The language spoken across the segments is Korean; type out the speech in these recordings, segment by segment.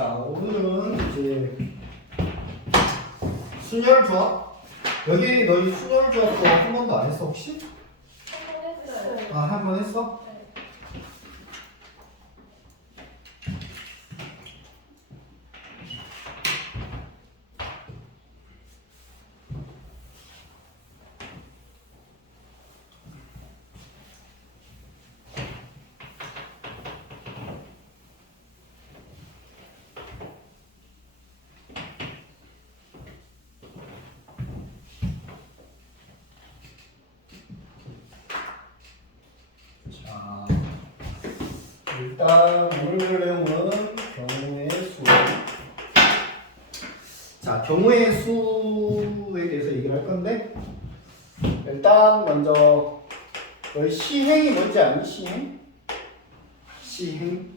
자, 오늘은 이제 순열 조합. 여기 너희 순열 조합도 한 번도 안 했어 혹시? 했어요. 아, 한 번 했어? 네. 자, 일단 오늘 내용은 경우의 수. 자, 경우의 수에 대해서 얘기를 할 건데, 일단 먼저 너희 시행이 뭔지 아니? 시행? 시행?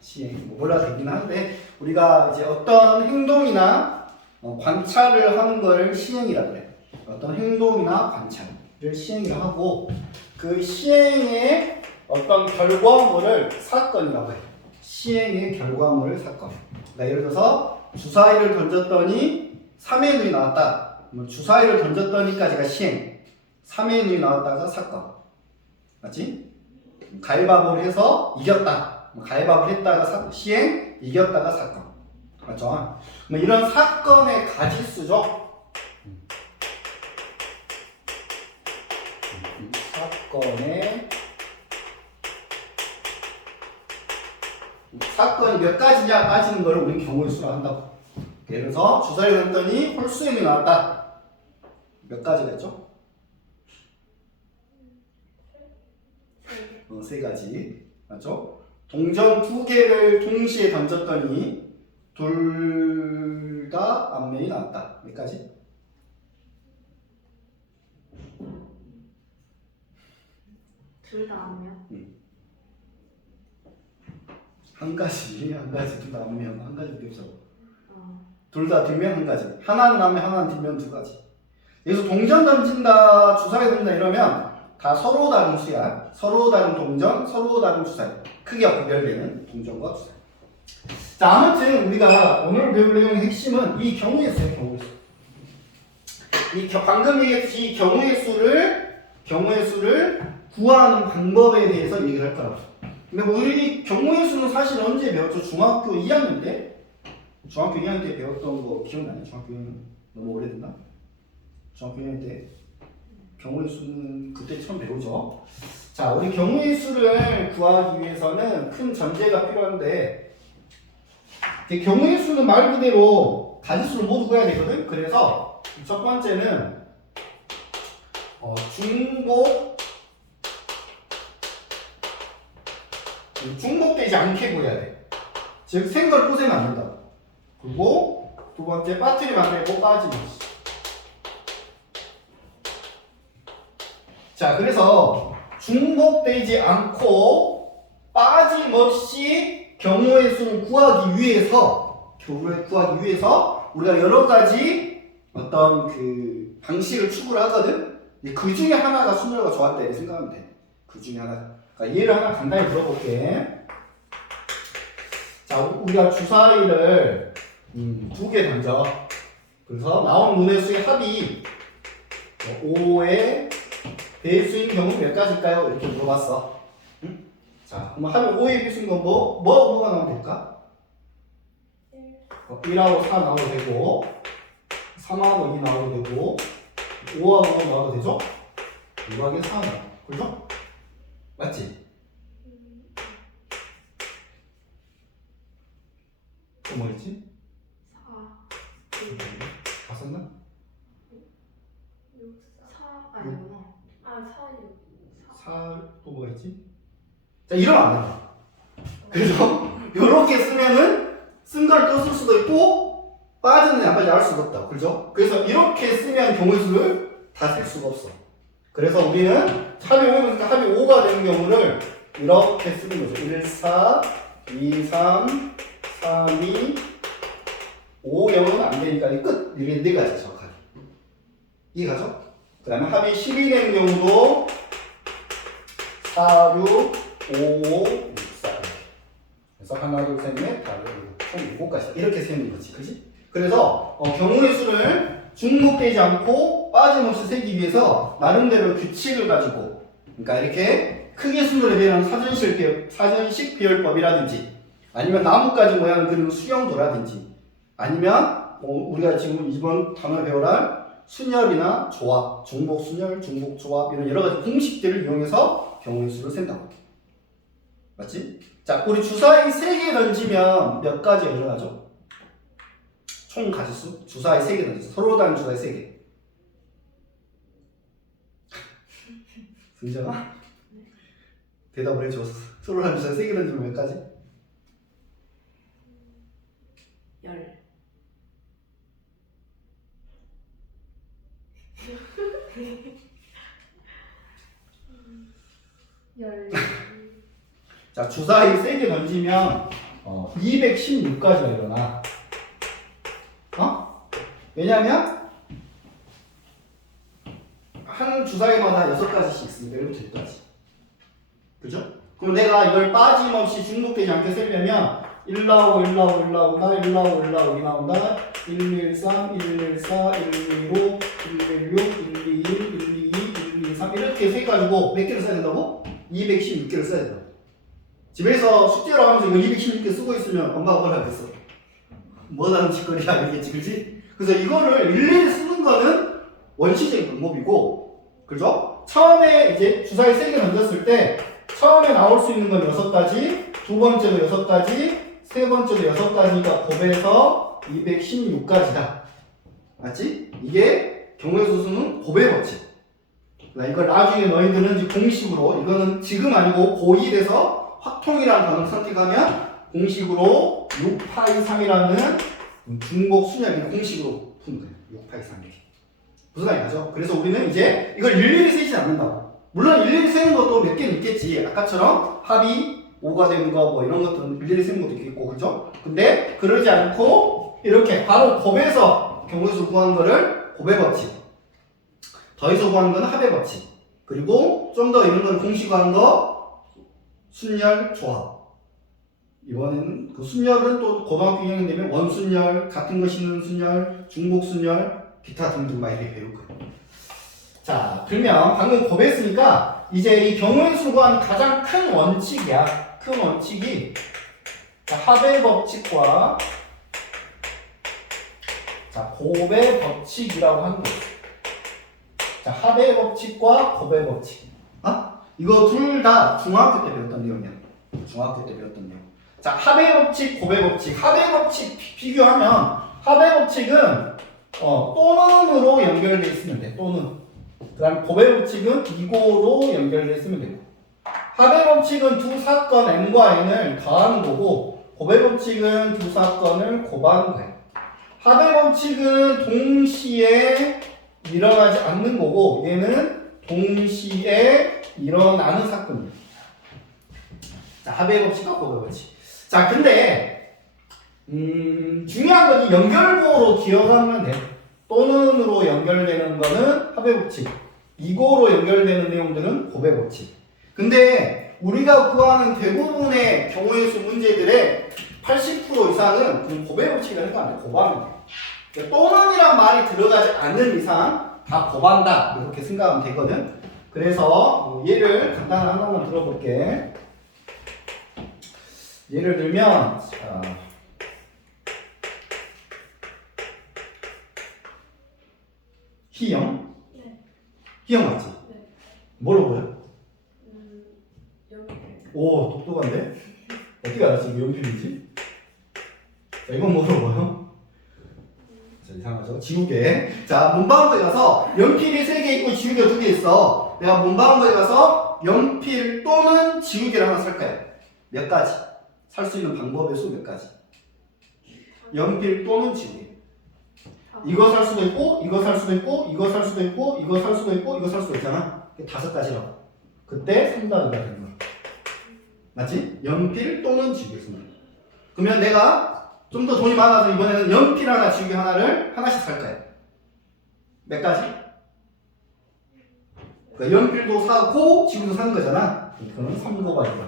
시행 뭐 몰라 되긴 한데, 우리가 이제 어떤 행동이나 관찰을 하는 걸 시행이라 그래. 어떤 행동이나 관찰을 시행이라 하고, 그 시행의 어떤 결과물을 사건이라고 해. 시행의 결과물을 사건. 그러니까 예를 들어서 주사위를 던졌더니 3의 눈이 나왔다. 주사위를 던졌더니까지가 시행. 3의 눈이 나왔다가 사건. 맞지? 가위바위보를 해서 이겼다. 가위바위보를 했다가 시행, 이겼다가 사건. 맞죠? 이런 사건의 가지수죠. 사건이 몇 가지냐 따지는 걸 우리는 경우의 수로 한다고. 예를 들어서 주사위를 던졌더니 홀수행이 나왔다. 몇 가지가 있죠? 세 가지. 맞죠? 동전 두 개를 동시에 던졌더니 둘 다 앞면이 나왔다. 몇 가지? 둘 다 안면. 한 가지 둘 다 앞면, 한 가지밖에 없어. 어. 둘 다 뒷면 한 가지. 하나는 앞면, 하나는 뒷면 두 가지. 여기서 동전 던진다, 주사위 던진다 이러면 다 서로 다른 수야. 서로 다른 동전, 서로 다른 주사위. 크기가 구별되는 동전과 주사위. 자, 아무튼 우리가 오늘 배울 내용의 핵심은 이 경우의 수예요, 경우의 수. 방금 얘기했듯이 이 경우의 수를 구하는 방법에 대해서 얘기를 할 거라고. 근데 우리 경우의 수는 사실 언제 배웠죠? 중학교 2학년 때? 중학교 2학년 때 배웠던 거 기억나요? 중학교 2학년 너무 오래됐나? 중학교 2학년 때 경우의 수는 그때 처음 배우죠. 자, 우리 경우의 수를 구하기 위해서는 큰 전제가 필요한데, 경우의 수는 말 그대로 가지수를 모두 구해야 되거든. 그래서 첫 번째는 중복되지 않게 구해야 돼. 즉 생걸 꼬세면 안 된다. 그리고 두 번째 빠뜨리면 안 되고 빠짐없이. 자, 그래서 중복되지 않고 빠짐없이 경우의 수를 구하기 위해서 우리가 여러 가지 어떤 그 방식을 추구를 하거든. 그 중에 하나가 순열과 조합이다 이렇게 생각하면 돼. 그 중에 하나. 그러니까 예를 하나 간단히 들어볼게. 자, 우리가 주사위를 두 개 던져. 그래서 나온 문의 수의 합이 5의 배수인 경우 몇 가지일까요? 이렇게 물어봤어. 자, 그럼 합이 5의 배수인 건 뭐가 나오면 될까? 1하고 4 나와도 되고, 3하고 2 나와도 되고, 5하고 5 나와도 되죠? 6하고 4 나와도 그죠? 맞지? 또 뭐 있지? 4. 다 썼나? 4 아니구나. 4, 6. 4, 또 뭐가 있지? 자, 이러면 안 된다. 그래서 이렇게 쓰면은 쓴 걸 또 쓸 수도 있고 빠지는 안 빠지 알 수가 없다. 그죠? 그래서 이렇게 쓰면 경우의 수를 다 쓸 수가 없어. 그래서 우리는 합이 5면 합이 5가 되는 경우를 이렇게 쓰는 거죠. 1, 4, 2, 3, 3, 2, 5, 0은 안 되니까 끝! 이게 네 가지 정확하게. 이해가죠? 그 다음에 합이 10이 되는 경우도 4, 6, 5, 6, 4. 그래서 하나, 둘, 셋, 넷, 다, 총 7가지. 이렇게 세는 거지. 그지? 그래서 경우의 수를 중복되지 않고 빠짐없이 세기 위해서 나름대로 규칙을 가지고, 그러니까 이렇게 크게 순으로 배열하는 사전식 배열법이라든지, 아니면 나뭇가지 모양 그리는 수영도라든지, 아니면 우리가 지금 이번 단어 배워할 순열이나 조합, 중복 순열, 중복 조합 이런 여러 가지 공식들을 이용해서 경우의 수를 센다고. 맞지? 자, 우리 주사위 3개 던지면 몇 가지가 일어나죠? 총 가지수? 주사위 3개 던졌어. 서로 다른 주사위 3개. 승정아? 대답을 해줘. 서로 다른 주사위 3개 던지면 몇 가지? 10. 자, 주사위 3개 던지면 216가지가 일어나. 왜냐면 한 주사위마다 6가지씩 있으니까 1부터 6까지. 그죠? 그럼 내가 이걸 빠짐없이 중복되지 않게 쓰려면 1 나오고 1 나오고 1 나온다, 1 나오고 1 나오고 2 나온다, 113, 114, 115, 116, 121, 122, 123 이렇게 세가지고 몇 개를 써야 된다고? 216개를 써야 된다. 집에서 숙제로 하면서 이거 216개 쓰고 있으면 엄마가 뭘 하겠어? 뭐라는 짓거리야 알겠지, 그렇지? 그래서 이거를 일일이 쓰는 거는 원시적인 방법이고, 그죠? 처음에 이제 주사위 3개 던졌을 때 처음에 나올 수 있는 건 6가지, 두 번째도 6가지, 세 번째도 6가지니까 곱해서 216가지다. 맞지? 이게 경우의 수는 곱의 법칙. 이걸 나중에 너희들은 이제 공식으로, 이거는 지금 아니고 고2 돼서 확통이라는 단어를 선택하면 공식으로 6파이 3이라는 중복 순열이 공식으로 푸는 거예요. 6파이 3 이렇게. 무슨 말이죠? 그래서 우리는 이제 이걸 일일이 세지 않는다고. 물론 일일이 세는 것도 몇 개는 있겠지. 아까처럼 합이 5가 되는 거 뭐 이런 것들은 일일이 세는 것도 있겠고, 그죠? 근데 그러지 않고 이렇게 바로 곱해서 경우의 수 구하는 거를 곱의 법칙, 더해서 구하는 거는 합의 법칙, 그리고 좀 더 이런 걸 공식화한 거 순열 조합. 이번에는 그 순열은 또 고등학교 2학년 되면 원순열, 같은 거 싣는 순열, 중복 순열, 기타 등등 막 이렇게 배울 거예요. 자, 그러면 방금 곱했으니까 이제 이 경우의 수 구하는 가장 큰 원칙이야. 큰 원칙이 합의 법칙과 곱의 법칙이라고 하는 거예요. 자, 합의 법칙과 곱의 법칙. 이거 둘 다 중학교 때 배웠던 내용이야. 중학교 때 배웠던 내용. 자, 합의 법칙, 곱의 법칙. 합의 법칙 비교하면 합의 법칙은 또는으로 연결되어 있으면 돼. 또는. 그 다음 곱의 법칙은 이고로 연결되어 있으면 되고. 합의 법칙은 두 사건 n과 n을 더하는 거고, 곱의 법칙은 두 사건을 곱하는 거야. 합의 법칙은 동시에 일어나지 않는 거고, 얘는 동시에 일어나는 사건이에요. 자, 합의 법칙과 곱의 법칙. 자, 근데 중요한 건 이 연결고로 기억하면 돼. 또는으로 연결되는 거는 합의 법칙, 이고로 연결되는 내용들은 곱의 법칙. 근데 우리가 구하는 대부분의 경우의 수 문제들의 80% 이상은 곱의 법칙이라니까 안 돼. 곱하면 돼. 또는이란 말이 들어가지 않는 이상 다 곱한다, 이렇게 생각하면 되거든. 그래서 예를 간단한 하나만 들어볼게. 예를 들면 희영? 네. 희영 맞지? 네. 뭐로 보여? 연필. 오, 똑똑한데? 어떻게 알았지? 이게 연필이지? 자, 이건 뭐로 보여? 자, 이상하죠? 지우개. 자, 문방구에 가서 연필이 3개 있고 지우개가 2개 있어. 내가 문방구에 가서 연필 또는 지우개를 하나 살 거야. 몇 가지? 살 수 있는 방법의 수 몇 가지? 연필 또는 지우개. 이거 살 수도 있고, 이거 살 수도 있고, 이거 살 수도 있고, 이거 살 수도 있고, 이거 살 수도 있잖아. 5가지라고. 그때 3단계가 되는 거야. 맞지? 연필 또는 지우개 쓰는 거야. 그러면 내가 좀 더 돈이 많아서 이번에는 연필 하나, 지우개 하나를 하나씩 살 거야. 몇 가지? 그러니까 연필도 사고 지우개도 사는 거잖아. 그거는 3거 가지고.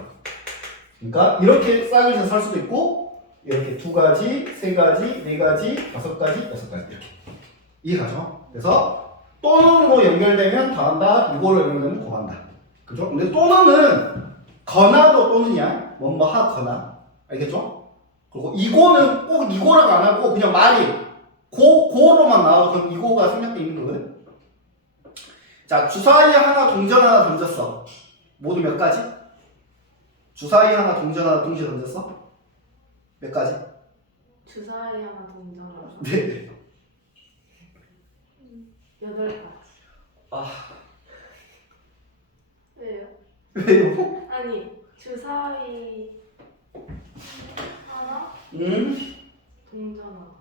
그러니까 이렇게 쌍이서 살 수도 있고 이렇게 2가지, 3가지, 4가지, 5가지, 6가지 이렇게 이해가죠? 그래서 또는으로 연결되면 더한다, 이거로 연결되면 곱한다. 그죠? 근데 또는은 거나도 또는이야. 뭐뭐 하거나. 알겠죠? 그리고 이거는 꼭 이거라고 안 하고 그냥 말이 고로만 나와도 그럼 이거가 생략돼 있는 거거든. 자, 주사위 하나 동전 하나 던졌어. 모두 몇 가지? 주사위 하나 동전 하나 동시에 던졌어? 몇 가지? 주사위 하나 동전하나. 네. 8가지. 아, 왜요? 왜요? 아니 주사위 하나 동전 하나.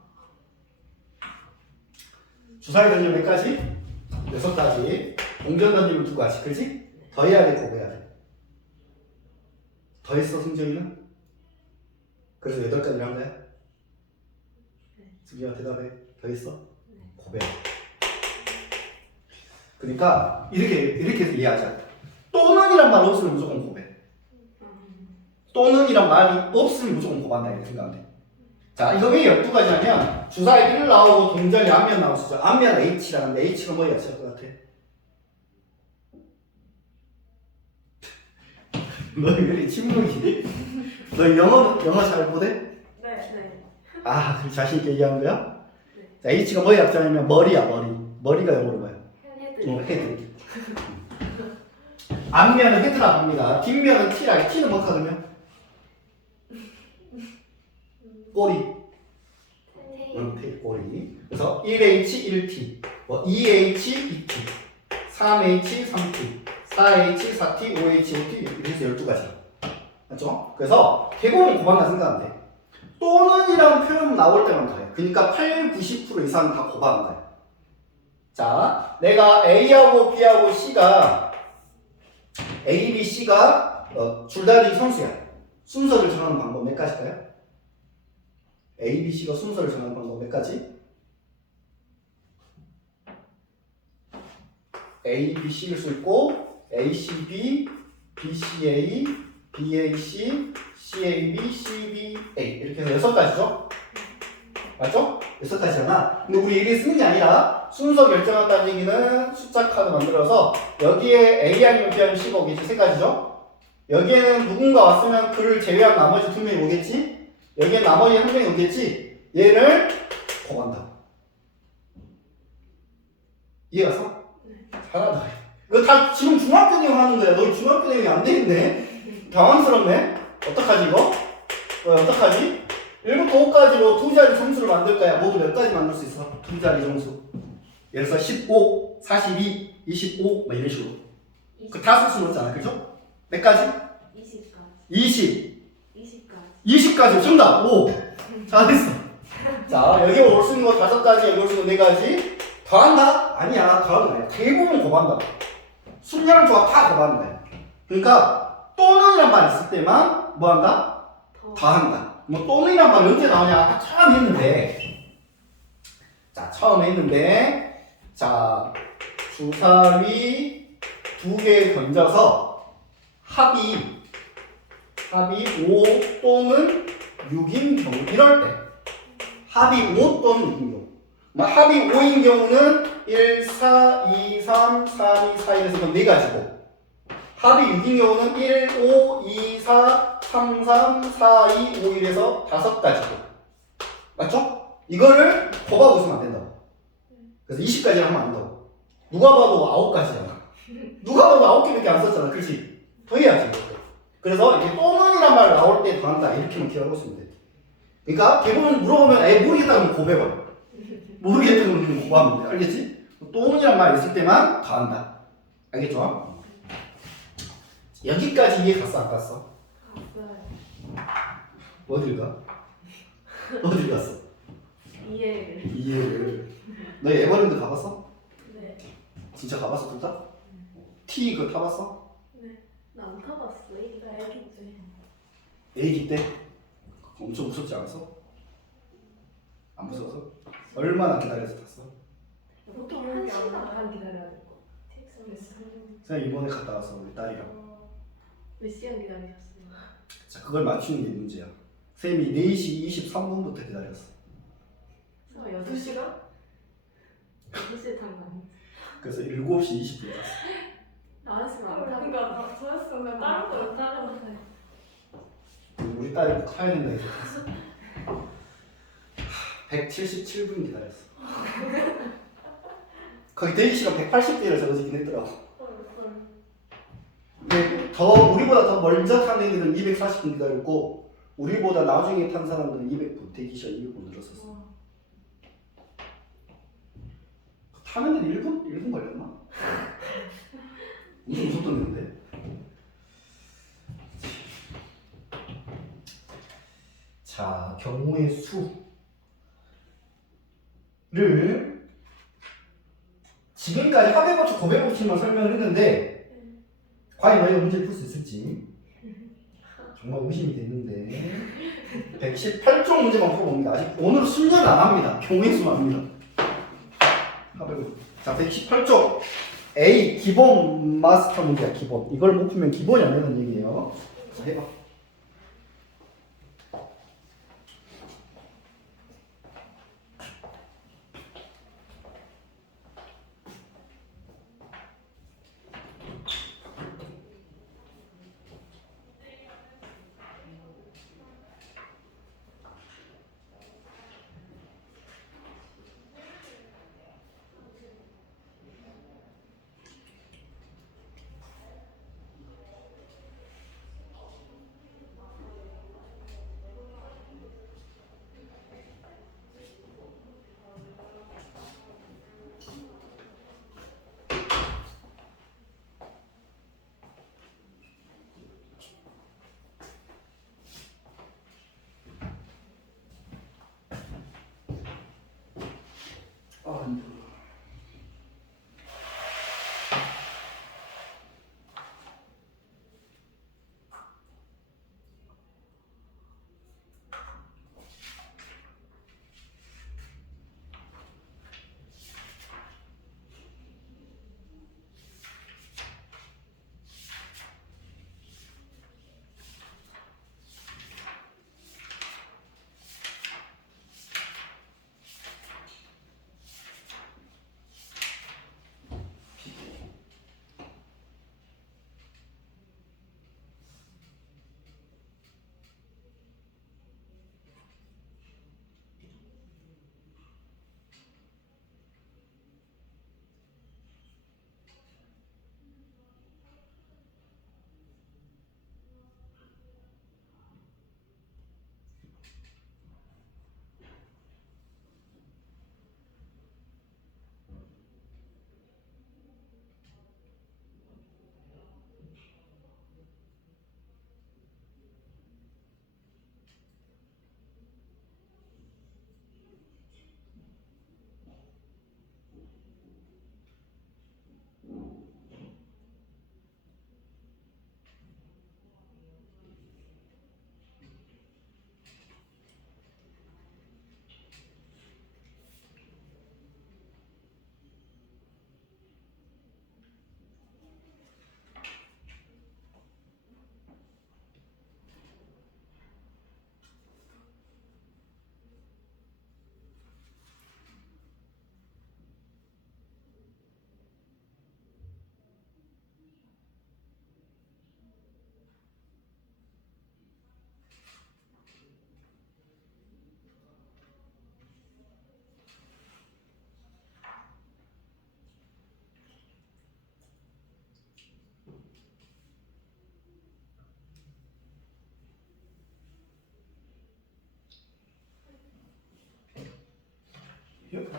주사위 던지면 몇 가지? 6가지. 동전 던지면 2가지. 그렇지? 더해야 돼, 곱해야 돼? 더했어, 승정이는? 그래서 8가지를 한 거야? 네. 승정아 대답해. 더했어? 네. 곱해. 그러니까 이렇게 해서 이해하자. 또는이란 말 없으면 무조건 곱해. 또는이란 말이 없으면 무조건 곱한다 이렇게 생각하면 돼. 자, 이거 왜 12가지냐면 주사위 1 나오고 동전이 앞면 나올 수 있죠. 앞면 H라는데 H가 뭐야? 칠 것 같아? 너 왜 이렇게 침묵이니? 너 영어 잘 못해? 네. 아, 그럼 자신 있게 얘기하는 거야? 네. 자, H가 뭐의 약자냐면 머리야, 머리. 머리가 영어로 뭐야? 헤드. 헤드. 앞면은 헤드라고 합니다. 뒷면은 T라. T는 뭐 하거든요? 꼬리. 테일 꼬리. 그래서 1H, 1T, 뭐 2H, 2T, 3H, 3T, 4H, 4T, 5H, 5T 이렇게 해서 12가지. 맞죠? 그래서 대부분 곱한다 생각하면 돼. 또는이라는 표현 나올 때만 더해. 그러니까 8, 90% 이상은 다 곱하는 거야. 자, 내가 A하고 B하고 C가 A, B, C가 줄다리기 선수야. 순서를 정하는 방법 몇 가지일까요? A, B, C가 순서를 정하는 방법 몇 가지? A, B, C일 수 있고 A, C, B, B, C, A, B, A, C, C, A, B, C, B, A 이렇게 해서 6가지죠? 맞죠? 6가지잖아. 근데 우리 이게 쓰는 게 아니라 순서 결정한다는 얘기는 숫자 카드 만들어서 여기에 A 아니면 B 아니면 C가 오겠지. 3가지죠? 여기에는 누군가 왔으면 그를 제외한 나머지 2명이 오겠지? 여기에 나머지 1명이 오겠지? 얘를 곱한다. 이해갔어? 네. 잘한다. 이거 다 지금 중학교 내용 하는 거야. 너 중학교 내용이 안 돼 있네? 당황스럽네? 어떡하지 이거? 어떡하지? 1부터 5까지로 2자리 정수를 만들 거야. 모두 몇 가지 만들 수 있어? 2자리 정수. 예를 들어서 15, 42, 25, 뭐 이런 식으로. 그 다 쓸 수는 없잖아. 그죠? 몇 가지? 20가지. 20. 20가지. 20가지. 정답! 오! 잘했어. 자, 여기 올 수 있는 거 5가지, 여기 올 수 있는 거 4가지. 더한다? 아니야. 더하는 거야. 대부분 곱한다. 순양 조합 다 곱하는 거야. 그러니까, 또는이란 말 있을 때만 뭐 한다? 더한다. 뭐 또는이란 말이 언제 나오냐? 아까 처음 했는데. 자, 처음 했는데. 자, 주사위 2개 던져서 합이 5 또는 6인 경우 이럴 때 합이 5 또는 6인 경우 합이 5인 경우는 1, 4, 2, 3, 3, 2, 4, 1에서 그럼 4가지고 합이 6인 경우는 1, 5, 2, 4, 3, 3, 4, 2, 5, 1에서 5가지고 맞죠? 이거를 곱하고 있으면 안 된다고. 그래서 20가지를 하면 안 된다고. 누가 봐도 9가지잖아. 누가 봐도 9개밖에 안 썼잖아. 그렇지? 더 해야지. 그래서 이게 또는이란 말 나올 때 더한다 이렇게만 기억하고 있으면 돼. 그러니까 대부분 물어보면 모르겠다면 곱해버려. 모르겠다면 곱하면 돼. 알겠지? 또는이란 말 있을 때만 더한다. 알겠죠? 여기까지 이해 갔어 안 갔어? 갔어요. 어딜 가? 어딜 갔어? 이해를. 이해를. 너 에버랜드 가봤어? 네. 진짜 가봤어 둘 다? T 그거 타봤어? 네. 나 안 타봤어. 나 애기 때. 애기 때? 엄청 무섭지 않았어? 안 무서워서? 얼마나 기다려서 탔어? 보통 1시간 반 기다려야 될 거. 택시에서. 그냥 이번에 갔다 왔어 우리 딸이랑. 몇 시간 기다리셨어요? 자, 그걸 맞추는 게 문제야. 쌤이 4시 23분부터 기다렸어. 6시간? 6시에 탄거 아니야? 그래서 7시 20분에 탔어. 나왔으면 안 타고. 그러니까 저였으면 다른 거 다른 거 사. 우리 딸이 타야 된다 이제 탔어. 177분 기다렸어. 거기 대기시간 180대를 적어지긴 했더라고. 헐. 근데 더 우리보다 더 멀쩡 탄 애들은 240분 기다렸고 우리보다 나중에 탄 사람들은 200분 대기시간 200분 늘었었어. 타는 데는 1분 걸렸나? 엄청 무섭던 데인데. 자, 경우의 수를 지금까지 합의법칙, 고배법칙만 설명을 했는데 과연 너희가 문제를 풀 수 있을지 정말 의심이 됐는데 118쪽 문제만 풀어봅니다. 아직 오늘 순서를 안 합니다. 경우의 수만 합니다. 합의법칙. 자, 118쪽 A 기본 마스터 문제야. 기본. 이걸 못 풀면 기본이 안 되는 얘기예요. 자, 해봐.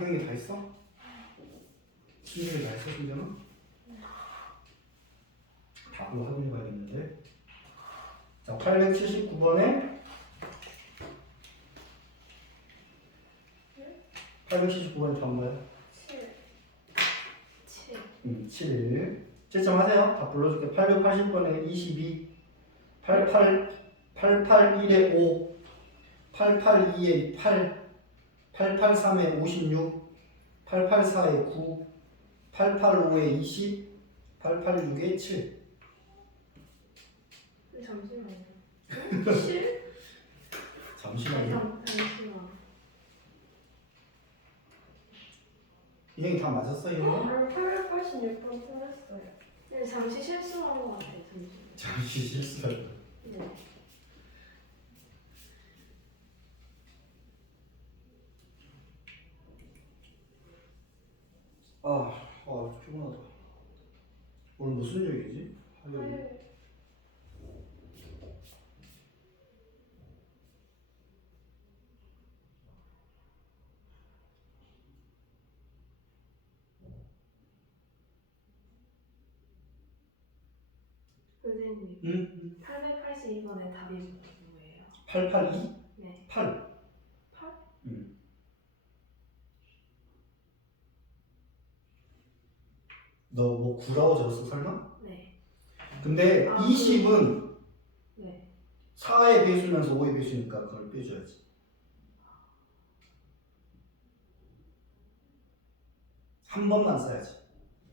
학생이 다 했어? 친구들이 다 했어, 진짜는? 답으로 확인해 봐야겠는데. 자, 879번에 879번에 답은 뭐야? 7. 7. 채점하세요. 다 불러줄게. 880번에 22, 881에 5, 882에 8, 883에 56, 884에 9, 885에 20, 886에 7. 잠시만요. 실? 잠시만요. 잠시만. 이행이 다 맞았어 이행이? 886번 틀렸어요. 네, 잠시 실수한 것 같아요. 잠시. 잠시 실수할 네. 피곤하다. 오늘 무슨 요일이지? 화요일. 화요일. 선생님. 응? 882번의 답이 뭐예요? 882? 네. 8. 8? 응. 너 뭐 9라고 적었어 설마? 네. 근데 아, 20은 네. 4의 배수면서 5의 배수니까 그걸 빼줘야지. 한 번만 써야지.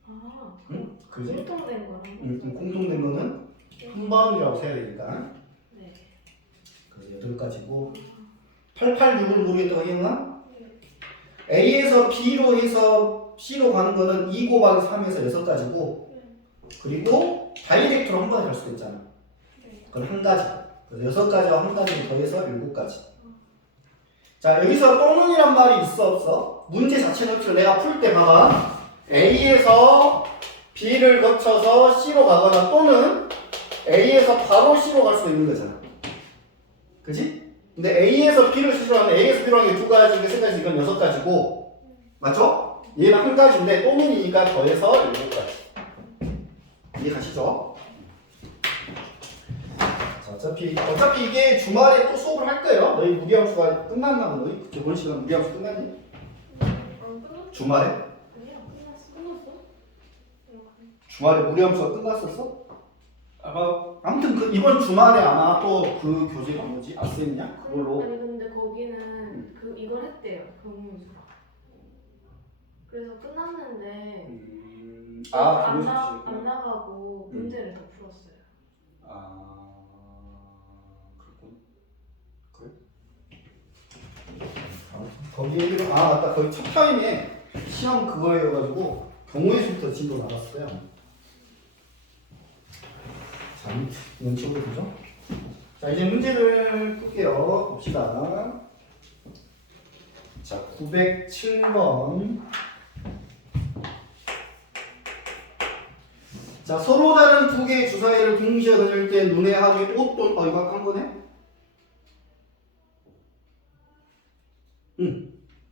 아, 응? 그지? 공통된 거랑. 응, 공통된 거는 한 번이라고 세야 되니까. 네. 그래서 8가지고 886을 모르겠다고 했나? 네. A에서 B로 해서 C로 가는 거는 2 곱하기 3에서 6가지고 그리고 다이렉트로 한 번에 갈 수도 있잖아. 네. 그건 한 가지. 그래서 6가지와 한 가지를 더해서 7가지. 자, 여기서 또는이란 말이 있어 없어? 문제 자체 노트를 내가 풀 때 봐봐. A에서 B를 거쳐서 C로 가거나 또는 A에서 바로 C로 갈 수도 있는 거잖아. 그지? 근데 A에서 B를 C로 하면 A에서 B로 하는 게 2가지, 3가지, 이건 6가지고 맞죠? 얘는 한 가지인데 또는이니까 더해서 7가지. 이해 가시죠? 자, 어차피 이게 주말에 또 수업을 할 거예요. 너희 무리함수가 끝났나? 너희 저번 시간 무리함수 끝났니? 안 끝났어? 주말에? 아니야, 끝났어. 끝났어? 주말에 무리함수가 끝났었어? 아무튼 그 이번 주말에 아마 또 그 교재가 뭐지? 아스였냐? 그걸로 아니 근데 거기는 이걸 했대요. 경문수. 그래서 끝났는데 그거 안 나가고 문제를 더 풀었어요. 그렇군. 그래? 거기 얘기를 맞다. 거기 첫 타임에 시험 그거여가지고 경우의 수부터 진도 나갔어요. 자, 이건 치워도 되죠? 자, 이제 문제를 풀게요. 봅시다. 자, 907번. 자, 서로 다른 두 개의 주사위를 동시에 던질 때 눈의 합이 5 또는 이거 한 거네?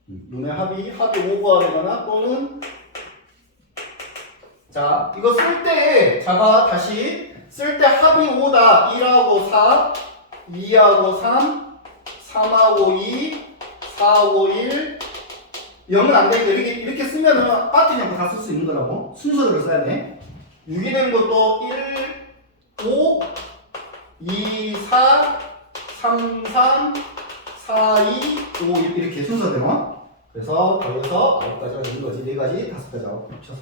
눈의 합이 5가 되거나 또는 자, 이거 쓸 때 자가 다시 쓸 때 합이 5다. 1하고 4, 2하고 3, 3하고 2, 4하고 1 0은 안 되니까 이렇게 쓰면은 빠뜨리 않고 다 쓸 수 있는 거라고. 순서대로 써야 돼. 6이 되는 것도 1, 5, 2, 4, 3, 3, 4, 2, 5 이렇게 순서대로. 그래서 더해서 9가지가 되는 거지. 4가지, 5가지, 9 합쳐서.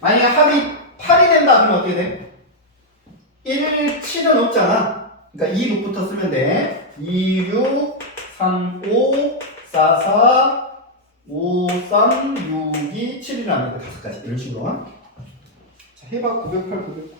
만약에 합이 8이 된다 그러면 어떻게 돼? 1, 7은 없잖아. 그러니까 2, 6부터 쓰면 돼. 2, 6, 3, 5, 4, 4, 5, 3, 6, 2, 7이라는 거 5가지. 이런 식으로. 자, 해봐. 908, 909.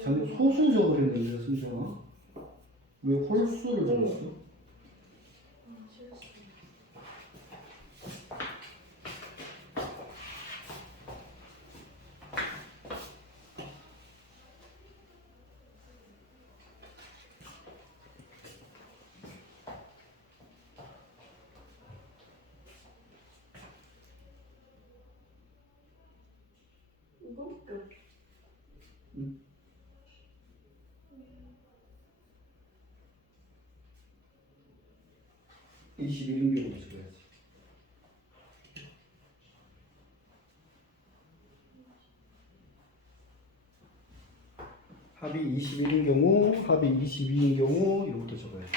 자기 소수 적으랬는데 순서가 왜 홀수를 적었어? 이거밖에 없어. 21인격으로 적어야지. 합이 21인 경우, 합이 22인 경우 이것도 적어야지.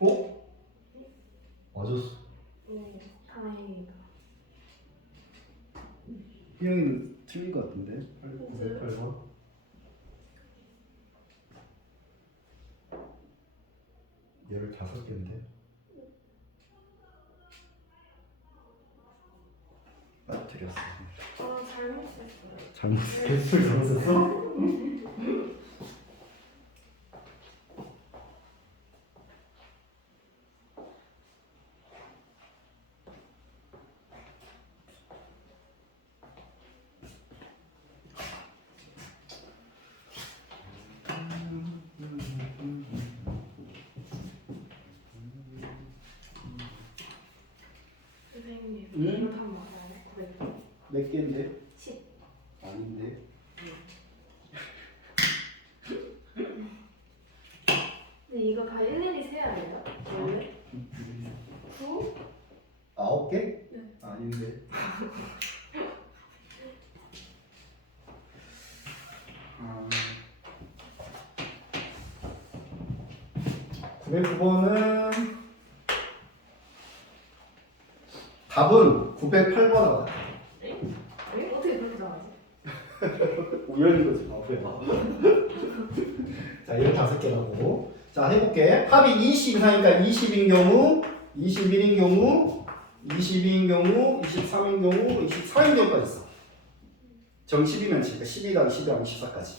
어? 맞았어. 다행이다. 희영이는 틀린 것 같은데? 908번. 얘를 5개인데? 빠뜨렸어. 잘못했어요. 잘못 개수를 잘못했어? 선생님, 응? 이거 다 맞아요? 900. 몇 개인데? 10. 아닌데. 근데 이거 다 일일이 세야 돼요? 원래? 9? 9개? 네. 아닌데. 아. 909번은 답은 908번하고 같아. 네? 어떻게 그렇게 나가지? 우연인 거지, 바보야. 자, 이런 5개라고. 자, 해볼게. 합이 20 이상이니까 20인 경우, 21인 경우, 22인 경우, 23인 경우, 24인 경우까지 있어. 정 10이면 10, 12 더하기 12 하면 14까지.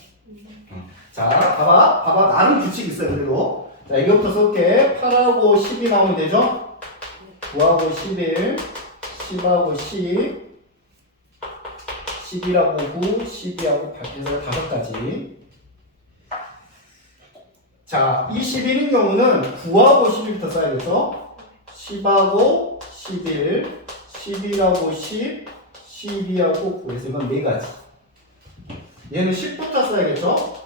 자, 봐봐. 나름 규칙이 있어요, 그래도. 자, 이거부터 쓸게. 8하고 10이 나오면 되죠? 9하고 11, 10하고 10, 11하고 9, 12하고 8, 해서 5가지. 자, 21인 경우는 9하고 11부터 써야겠죠? 10하고 11, 11하고 10, 12하고 9 해서 이건 4가지. 얘는 10부터 써야겠죠?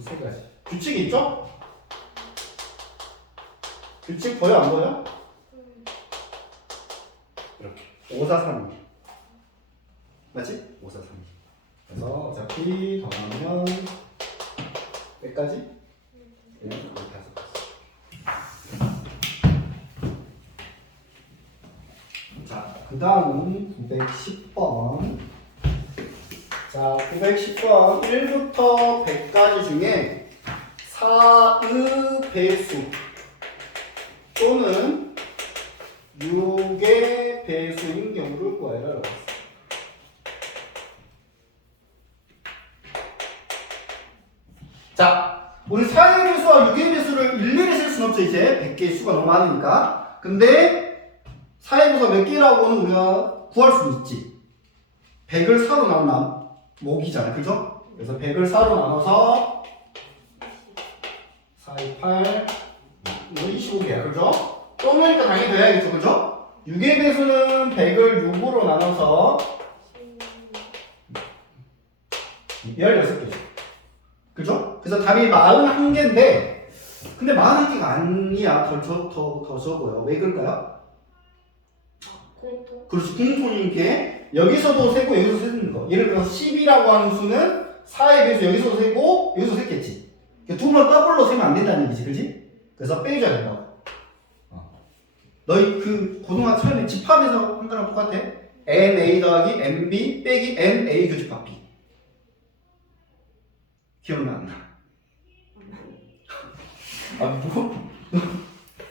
3가지. 규칙이 있죠? 규칙 보여 안 보여? 이렇게 5, 4, 3 맞지? 5, 4, 3 그래서 어차피 더하면 몇까지? 얘는 5, 자, 그 다음 910번. 자, 910번 1부터 100까지 중에 4의 배수 또는 6의 배수인 경우를 구하여라 라고 했어. 자, 우리 4의 배수와 6의 배수를 일일이 쓸 수는 없죠. 이제 100개의 수가 너무 많으니까. 근데 4의 배수가 몇 개라고는 우리가 구할 수는 있지. 100을 4로 나누면 목이잖아요. 그죠? 그래서 100을 4로 나눠서 4, 2, 8 25개야. 그죠? 또니까 당연히 돼야겠죠. 그죠? 6의 배수는 100을 6으로 나눠서 16개죠. 그죠? 그래서 답이 41개인데 근데 41개가 아니야. 더 적어요. 왜 그럴까요? 공통? 그렇지. 공통인 게 여기서도 세고 여기서 세는 거. 예를 들어서 10이라고 하는 수는 4에 비해서 여기서도 세고 여기서 셌겠지. 두 번 더블로 세면 안 된다는 얘기지. 그지? 그래서 빼줘야 된다고. 너희 그 고등학교 처음에 집합에서 한 거랑 똑같아. NA 더하기 NB 빼기 NA 교집합 B. 기억나 안 나? 아 뭐?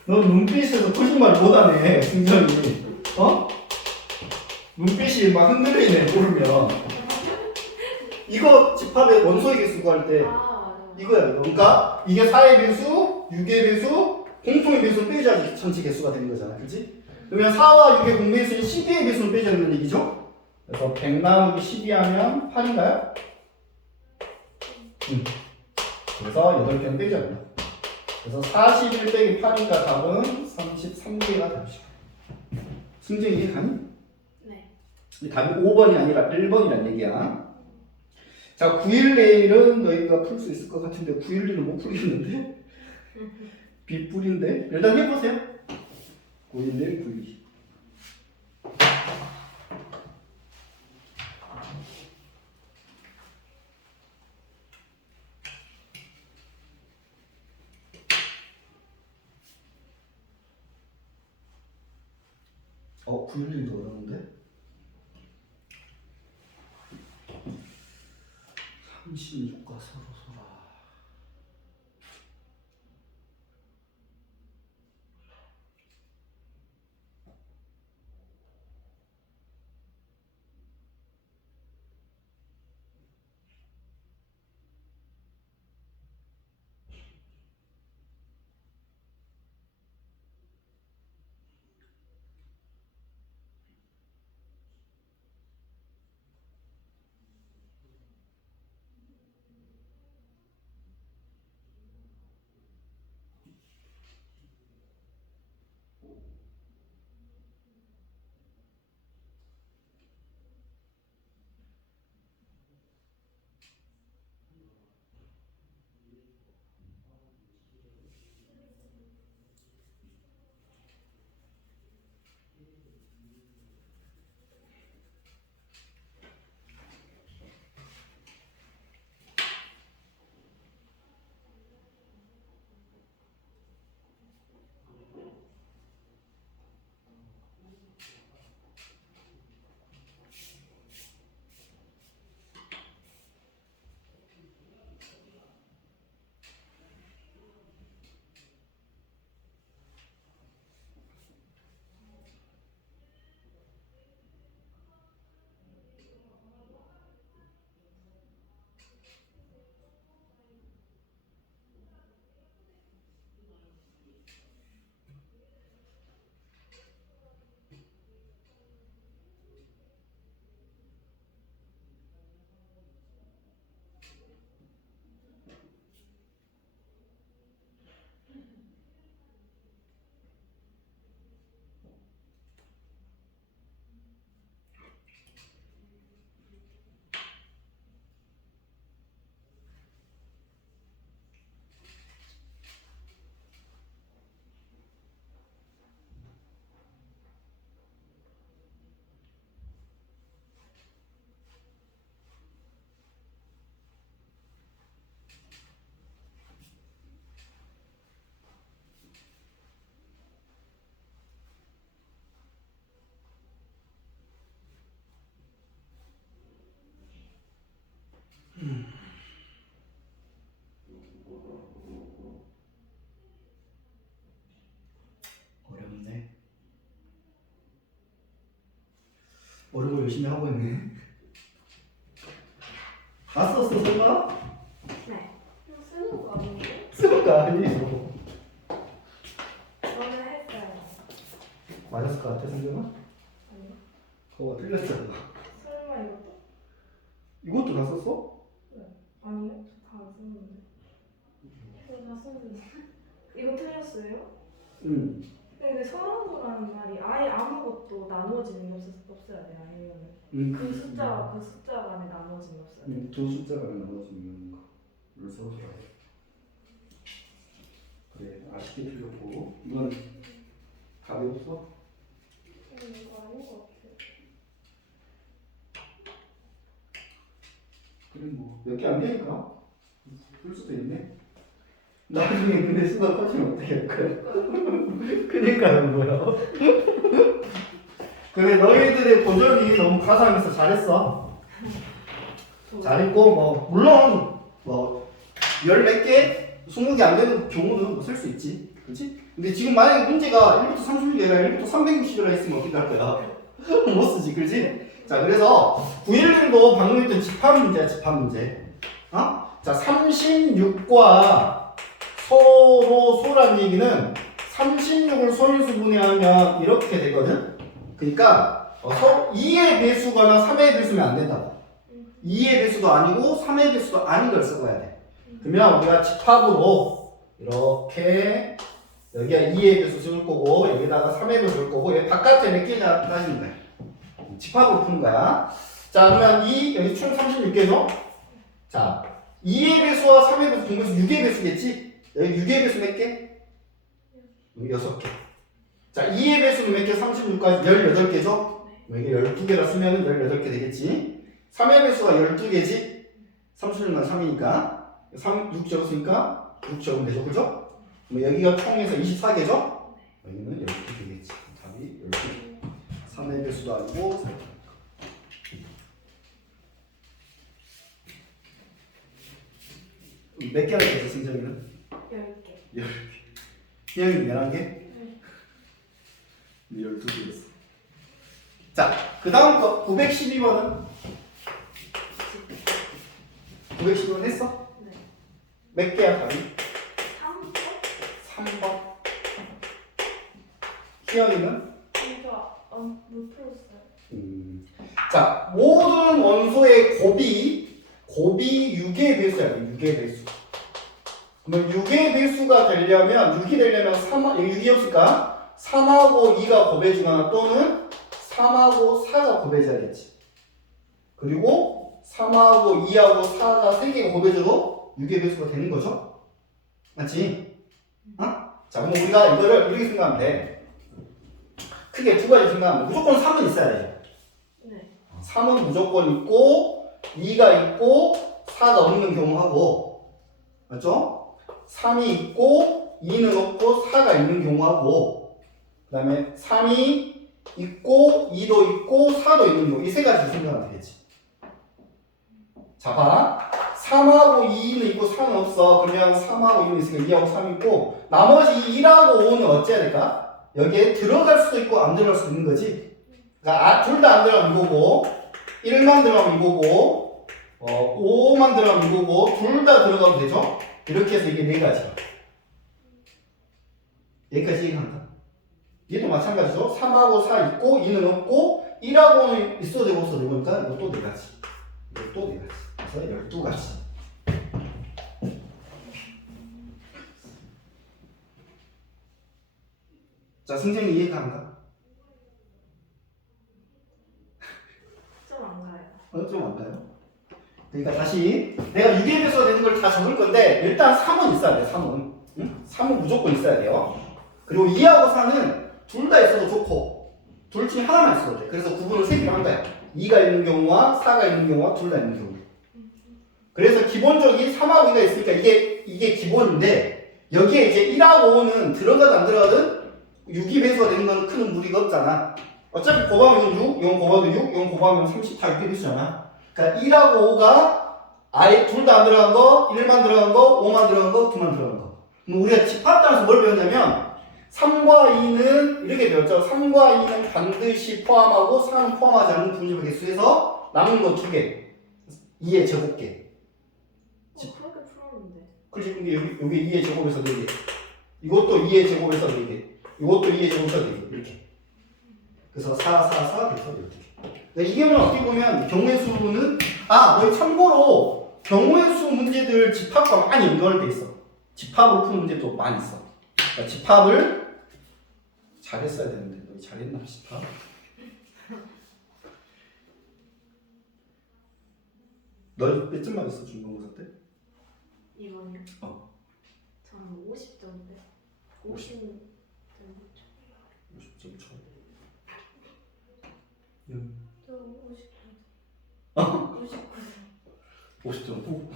너 눈빛에서 거짓말 못하네 승전이. 어? 눈빛이 막 흔들리네 모르면. 이거 집합의 원소의 개수 구할 때 아, 맞아. 이거야 이거. 그러니까 이게 4의 배수, 6의 배수, 공통의 배수는 빼줘야지 전체 개수가 되는 거잖아, 그렇지? 그러면 4와 6의 공배수인 12의 배수는 빼줘야 되는 얘기죠? 그래서 100 나누기 12 하면 8인가요? 그래서 8개는 빼줘야 된다. 그래서 41 빼기 8이니까 답은 33개가 됩니다. 승재 이해 가니? 네. 이 답이 5번이 아니라 1번이란 얘기야. 자, 911은 너희가 풀 수 있을 것 같은데 911은 못 풀겠는데? 빗불인데? 일단 해보세요. 911, 912. 어, 911도 어려운데? 36과 서로서라. 어렵네. 어려운 거 열심히 하고 있네. 다 썼어, 설마? 네. 이거 쓰는 거 아닌데? 쓸 거 아니에요. 저는 했어요. 맞았을 것 같아, 승경아? 아니요. 그거 틀렸잖아. 설마 이것도? 이것도 다 썼어? 아니요. 저 다 안 쓰는데. 저 다 쓰는데. 이거 틀렸어요? 응. 근데 서른도라는 말이 아예 아무것도 나누어지는 게 없어야 돼요. 아니면 그 숫자 간에 나누어지는 게 없어야 돼요. 두 숫자가 나눠지는 거. 그래서 그래, 아쉽게 틀렸고. 이건 답이 없어? 이거 아닌 것 같아요. 그래, 뭐, 몇 개 안 되니까. 풀 수도 있네. 나중에 근데 수가 커지면 어떻게 할 거야? 그니까요, 뭐야. 근데 너희들의 도전이 너무 가상해서 잘했어. 잘했고 뭐 물론 뭐 10몇 개, 20개 안 되는 경우는 뭐 쓸 수 있지. 그렇지? 근데 지금 만약에 문제가 1부터 36개가 1부터 360이라 했으면 어떻게 할 거야? 못 쓰지, 그렇지? 자, 그래서 911도 방금 했던 집합 문제야, 집합 문제. 어? 자, 36과 서로 소란 얘기는 36을 소인수분해하면 이렇게 되거든? 그러니까 2의 배수거나 3의 배수면 안 된다고. 2의 배수도 아니고 3의 배수도 아닌 걸 써봐야 돼. 그러면 우리가 집합으로 이렇게 여기가 2의 배수 쓸 거고 여기다가 3의 배수 쓸 거고 여기 바깥에 몇 개냐 따지는 거야. 집합으로 푸는 거야. 자, 그러면 여기 총 36개죠? 자, 2의 배수와 3의 배수 동배수 6의 배수겠지? 여기 6의 배수 몇 개? 6개. 자, 2의 배수는 몇 개? 36까지 18개죠? 여기 12개라 쓰면 18개 되겠지? 3의 배수가 12개지? 36만 3이니까 6 적었으니까 6 적으면 되죠? 그죠? 그럼 여기가 총에서 24개죠? 여기는 12개 되겠지. 답이 12개. 3의 배수도 아니고 몇 개나 됐어, 승정이는? 10개. 10개. 희영이는 11개? 12개 됐어. 자, 그 다음 거 912번은? 912번 했어? 네. 몇 개야, 답이? 3번? 3번. 희영이는? 진짜 못 풀었어요. 자, 모든 원소의 곱이 6의 배수야, 6의 배수. 그러면 6의 배수가 되려면, 6이 되려면 6이 없을까? 3하고 2가 곱해지거나 또는 3하고 4가 곱해져야겠지. 그리고 3하고 2하고 4가 3개가 곱해져도 6의 배수가 되는 거죠? 맞지? 어? 자, 그럼 우리가 이거를 이렇게 생각하면 돼. 크게 두 가지 생각하면 돼. 무조건 3은 있어야 돼. 네. 3은 무조건 있고 2가 있고 4가 없는 경우하고, 맞죠? 3이 있고 2는 없고 4가 있는 경우하고, 그 다음에 3이 있고 2도 있고 4도 있는 경우, 이 세 가지 생각하면 되겠지. 자, 봐. 3하고 2는 있고 4는 없어. 그러면 3하고 2는 있으니까 2하고 3이 있고, 나머지 1하고 5는 어째야 될까? 여기에 들어갈 수도 있고 안 들어갈 수도 있는 거지. 그러니까 둘 다 안 들어가면 이거고, 1만 들어가면 이거고, 5만 들어가면 이거고, 둘 다 들어가면 되죠? 이렇게 해서 이게 네 가지. 여기까지 얘기한다. 얘도 마찬가지죠. 3하고 4 있고 2는 없고 1하고는 있어도 되고 없어도 되고, 그러니까 이것도 네 가지. 이것도 네 가지. 그래서 12가지. 자, 승재는 이해 가는가? 좀 안 가요. 좀 안 가요? 그러니까 다시 내가 6의 배수가 되는 걸 다 적을 건데 일단 3은 있어야 돼. 3은. 응? 3은 무조건 있어야 돼요. 그리고 2하고 4는 둘 다 있어도 좋고 둘 중에 하나만 있어도 돼. 그래서 구분을 3개로 한 거야. 2가 있는 경우와 4가 있는 경우와 둘 다 있는 경우. 그래서 기본적인 3하고 2가 있으니까 이게 기본인데, 여기에 이제 1하고 5는 들어가든 안 들어가든 6이 배수가 되는 건 큰 무리가 없잖아. 어차피 곱하면 6, 0 곱하면 6, 0 곱하면 30 다 6이 배수잖아. 그러니까 1하고 5가 아예 둘 다 안 들어간 거, 1만 들어간 거, 5만 들어간 거, 2만 들어간 거. 그럼 우리가 집합단에서 뭘 배웠냐면 3과 2는 이렇게 배웠죠. 3과 2는 반드시 포함하고 4는 포함하지 않는 분집의 개수에서 남은 거 2개. 2의 제곱개. 그렇게 풀었는데. 그렇지. 근데 여기 2의 제곱에서 4개. 이것도 2의 제곱에서 4개. 이것도 2의 제곱에서 4개. 이렇게. 그래서 4, 4, 4 돼서 이렇게. 이게 어떻게 보면 경우의 수는, 너희 참고로 경우의 수 문제들 집합과 많이 연결돼 있어. 집합으로 푸는 문제도 많이 있어. 그러니까 집합을 잘했어야 되는데 너희 잘했나 집합? 너 몇 점 맞았어 중간고사 때? 이번이요? 저는 50점인데. 50점. 50점 쳐. 저 59. 59. 50점 후.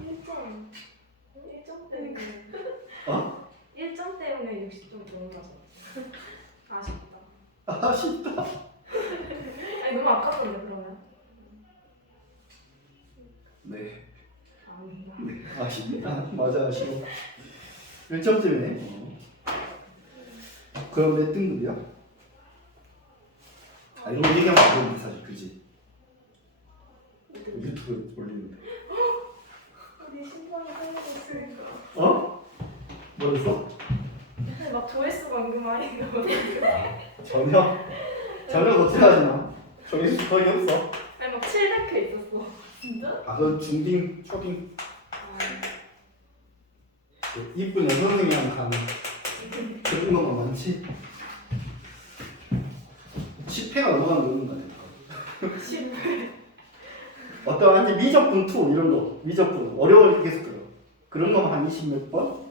1점. 1점 때문에. 1점 때문에 60점 더 올라서. 아쉽다. 쉽다. 아니 너무 아깝던데 그러면. 네. 아닌가. 아쉽다. 맞아, 아쉬워. 1점쯤이네. 그럼 몇 등급이야? 아, 이런 거 얘기하면 안 되는데, 사실. 그지? 유튜브에 올리는데. 우리 신발이 살려줬으니까. 어? 뭐랬어? 근데 막 조회수가 은근 많이 나오고. 전혀 걱정하지 마. 조회수 거의 없어. 아니 막 700회 있었어. 진짜? 아, 그건 중딩, 초딩. 이쁜 여선생이랑 가는 그런 것만 많지. 10회가 넘어가는 거는 거니까. 10회. 어떤 완전 미적분 2 이런 거, 미적분 어려울 때 계속 그런 거만 한 20몇 번.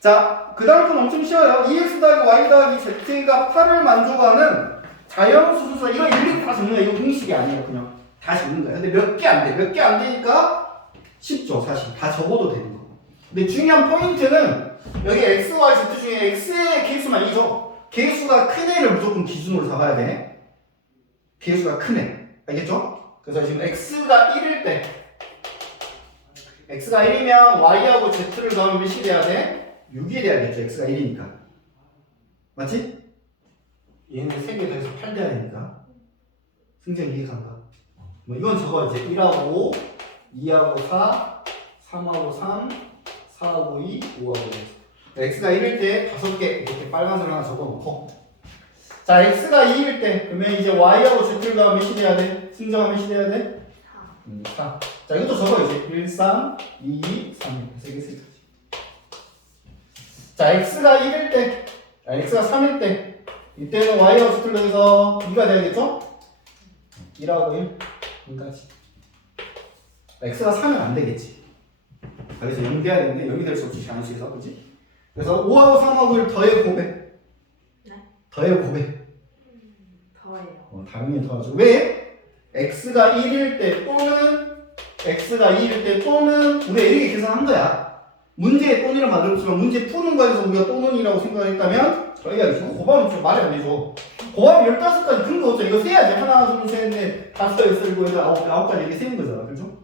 자, 그 다음 건 엄청 쉬워요. 2x 더하기 y 더하기 z가 8을 만족하는 자연수수사. 이거 일일이 다 적는 거야. 이거 공식이 아니에요. 그냥 다 적는 거야. 근데 몇 개 안 돼. 몇 개 안 되니까 쉽죠, 사실. 다 적어도 되는 거. 근데 중요한 포인트는 여기 x, y, z 중에 x의 개수만 이죠. 개수가 큰 애를 무조건 기준으로 잡아야 돼. 개수가 큰 애. 알겠죠? 그래서 지금 x가 1일 때 x가 1이면 y하고 z를 더하면 몇이 돼야 돼? 6이 돼야겠죠. x가 1이니까. 맞지? 얘는 3개 더해서 8 돼야 되니까. 승재는 이해간다. 뭐 이건 저거 이제 1하고 5, 2하고 4, 3하고 3, 4하고 2, 5하고 6. x가 1일 때 5개 이렇게 빨간색 하나 적어놓고. 자, x가 2일 때 그러면 이제 y하고 z를 더하면 몇이 돼야 돼? 승자가 몇이 돼야 돼? 4. 자, 이것도 적어 이제 1, 3, 2, 3. 3개 쓰기. 자, x가 1일 때, x가 3일 때 이때는 y하고 z를 더해서 2가 돼야겠죠? 1하고 1. 여기까지. x가 3은 안 되겠지. 그래서 0 돼야 되는데 0이 될 수 없지, 자연수에서. 그지? 그래서 5하고 3하고 1 더해 곱해. 네? 더해 곱해. 더해요. 당연히 더하죠. 왜? x가 1일 때 또는 x가 2일 때 또는 우리가 이렇게 계산한 거야. 문제에 또는이라 만들었지만 문제 푸는 거에서 우리가 또는이라고 생각했다면 저희가 이거 곱하면 좀 말이 안 되죠. 곱하면 15가지 근거 없죠. 이거 세야지. 하나, 둘, 셋, 넷, 다섯, 여섯, 일곱, 여덟, 아홉 가지 이렇게 세는 거잖아. 그렇죠?